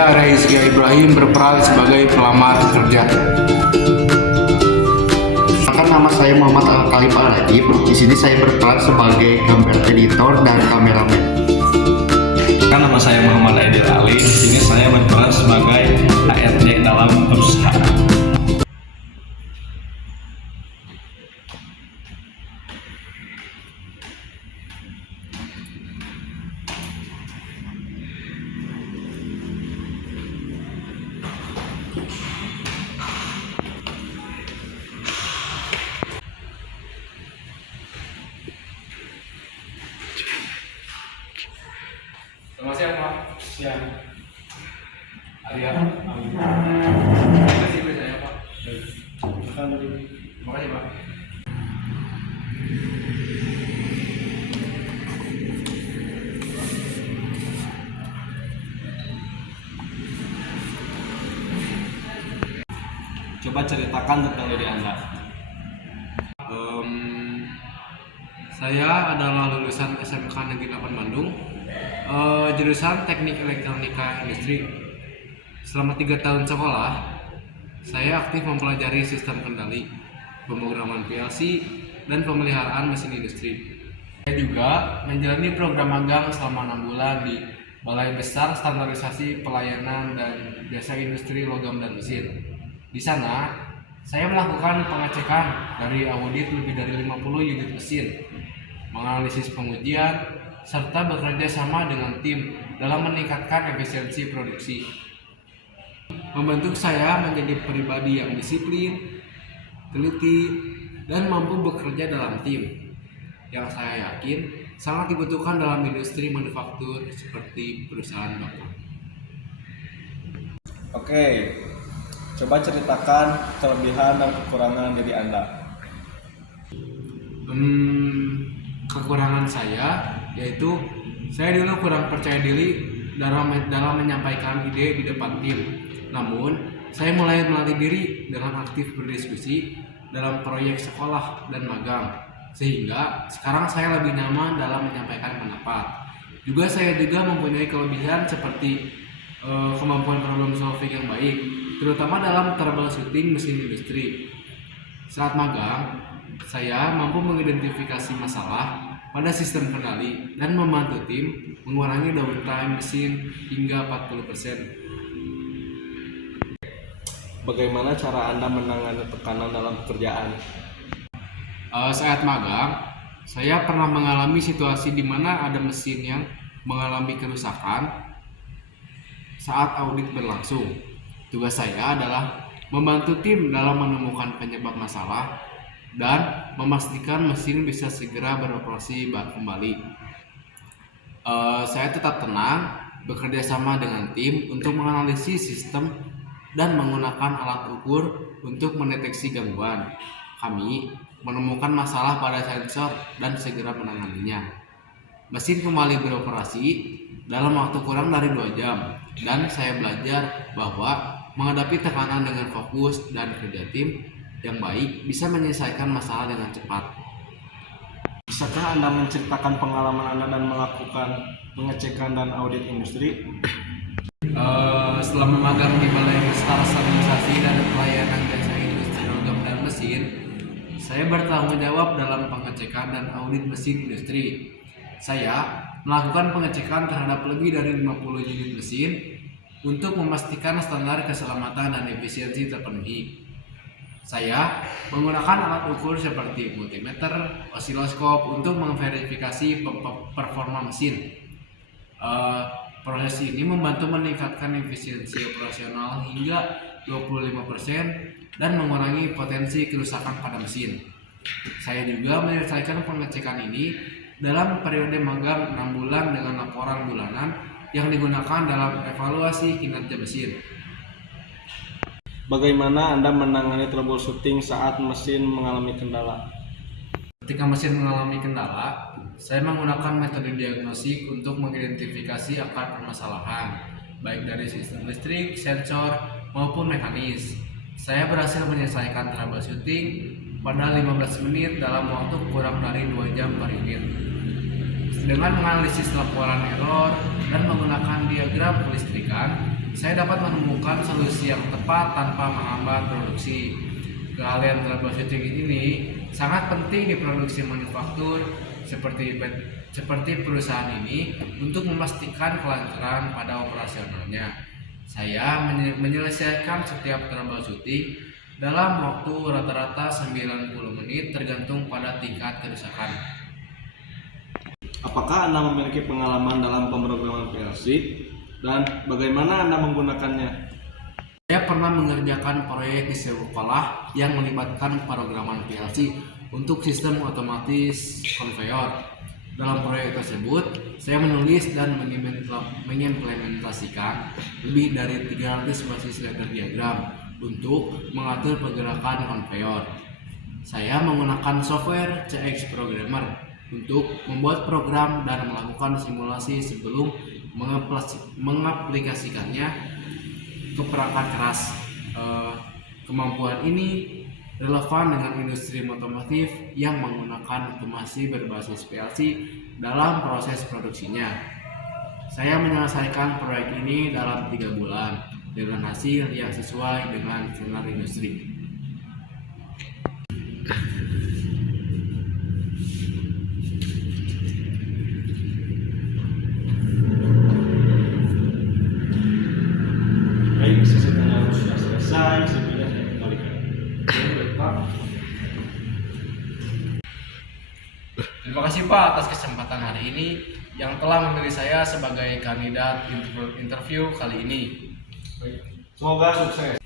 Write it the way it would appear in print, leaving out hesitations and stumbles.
Saya Reizkia Ibrahim berperan sebagai pelamar kerja. Perkenalkan, nama saya Muhammad Al-Khalifah Al-Adib. Di sini saya berperan sebagai gambar editor dan kameramen. Nama saya Muhammad Aidil Ali. Di sini saya berperan sebagai HRD dalam perusahaan. Selamat siang, Pak. Siang. Arya. Terima kasih saya, Pak. Terima kasih, Pak. Coba ceritakan tentang diri Anda. Saya adalah lulusan SMK Negeri 8 Bandung, jurusan Teknik Elektronika Industri. Selama 3 tahun sekolah, saya aktif mempelajari sistem kendali, pemrograman PLC, dan pemeliharaan mesin industri. Saya juga menjalani program magang selama 6 bulan di Balai Besar Standarisasi Pelayanan dan Jasa Industri Logam dan Mesin. Di sana, saya melakukan pengecekan dari audit lebih dari 50 unit mesin, menganalisis pengujian, serta bekerja sama dengan tim dalam meningkatkan efisiensi produksi. Membentuk saya menjadi pribadi yang disiplin, teliti, dan mampu bekerja dalam tim, yang saya yakin sangat dibutuhkan dalam industri manufaktur seperti perusahaan Bapak. Oke, coba ceritakan kelebihan dan kekurangan diri Anda. Kekurangan saya yaitu saya dulu kurang percaya diri dalam menyampaikan ide di depan tim. Namun, saya mulai melatih diri dengan aktif berdiskusi dalam proyek sekolah dan magang, sehingga sekarang saya lebih nyaman dalam menyampaikan pendapat. Saya juga mempunyai kelebihan seperti kemampuan problem solving yang baik, terutama dalam troubleshooting mesin industri. Saat magang, saya mampu mengidentifikasi masalah pada sistem kendali dan membantu tim mengurangi downtime mesin hingga 40%. Bagaimana cara Anda menangani tekanan dalam pekerjaan? Saat magang, saya pernah mengalami situasi di mana ada mesin yang mengalami kerusakan saat audit berlangsung. Tugas saya adalah membantu tim dalam menemukan penyebab masalah dan memastikan mesin bisa segera beroperasi kembali. Saya tetap tenang, bekerja sama dengan tim untuk menganalisis sistem dan menggunakan alat ukur untuk mendeteksi gangguan. Kami menemukan masalah pada sensor dan segera menanganinya. Mesin kembali beroperasi dalam waktu kurang dari 2 jam, dan saya belajar bahwa menghadapi tekanan dengan fokus dan kerja tim yang baik bisa menyelesaikan masalah dengan cepat. Bisakah Anda menceritakan pengalaman Anda dan melakukan pengecekan dan audit industri? Selama magang di Balai Besar Standarisasi dan Pelayanan Jasa Industri Logam dan Mesin, saya bertanggung jawab dalam pengecekan dan audit mesin industri. Saya melakukan pengecekan terhadap lebih dari 50 unit mesin untuk memastikan standar keselamatan dan efisiensi terpenuhi. Saya menggunakan alat ukur seperti multimeter, osiloskop untuk memverifikasi performa mesin. Proses ini membantu meningkatkan efisiensi operasional hingga 25% dan mengurangi potensi kerusakan pada mesin. Saya juga menyelesaikan pengecekan ini dalam periode magang 6 bulan dengan laporan bulanan yang digunakan dalam evaluasi kinerja mesin. Bagaimana Anda menangani troubleshooting saat mesin mengalami kendala? Ketika mesin mengalami kendala, saya menggunakan metode diagnostik untuk mengidentifikasi akar permasalahan, baik dari sistem listrik, sensor, maupun mekanis. Saya berhasil menyelesaikan troubleshooting pada 15 menit dalam waktu kurang dari 2 jam per unit. Dengan menganalisis laporan error dan menggunakan diagram kelistrikan, saya dapat menemukan solusi yang tepat tanpa menghambat produksi. Keahlian troubleshooting ini sangat penting di produksi manufaktur seperti perusahaan ini untuk memastikan kelancaran pada operasionalnya. Saya menyelesaikan setiap troubleshooting dalam waktu rata-rata 90 menit tergantung pada tingkat kerusakan. Apakah Anda memiliki pengalaman dalam pemrograman PLC dan bagaimana Anda menggunakannya? Saya pernah mengerjakan proyek di sekolah yang melibatkan pemrograman PLC untuk sistem otomatis konveyor. Dalam proyek tersebut, saya menulis dan mengimplementasikan lebih dari 300 basis ladder diagram untuk mengatur pergerakan konveyor. Saya menggunakan software CX Programmer untuk membuat program dan melakukan simulasi sebelum mengaplikasikannya ke perangkat keras. Kemampuan ini relevan dengan industri otomotif yang menggunakan otomasi berbasis PLC dalam proses produksinya. Saya menyelesaikan proyek ini dalam 3 bulan dengan hasil yang sesuai dengan standar industri. Baik, sesi tanya sudah selesai, sebenarnya saya kembalikan. Pak. Terima kasih Pak atas kesempatan hari ini yang telah memilih saya sebagai kandidat interview kali ini. Baik. Semoga sukses.